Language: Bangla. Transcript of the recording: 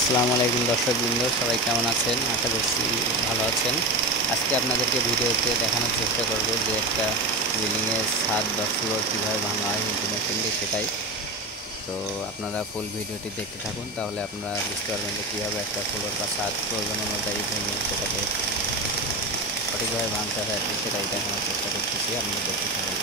আসসালামু আলাইকুম দর্শকবৃন্দ, সবাই কেমন আছেন? আশা করছি ভালো আছেন। আজকে আপনাদেরকে ভিডিওতে দেখানোর চেষ্টা করব যে একটা বিল্ডিংয়ের ছাদ বা ফ্লোর কীভাবে ভাঙা হয় হিন্দু মেশিন দিয়ে, সেটাই। তো আপনারা ফুল ভিডিওটি দেখতে থাকুন, তাহলে আপনারা বুঝতে পারবেন যে কীভাবে একটা ফ্লোর বা ছাদ প্রয়োজন অনুযায়ী ভেঙে সেটাকে সঠিকভাবে ভাঙতে হয় আর কি, সেটাই দেখানোর চেষ্টা করতেছি। আপনারা দেখতে থাকুন।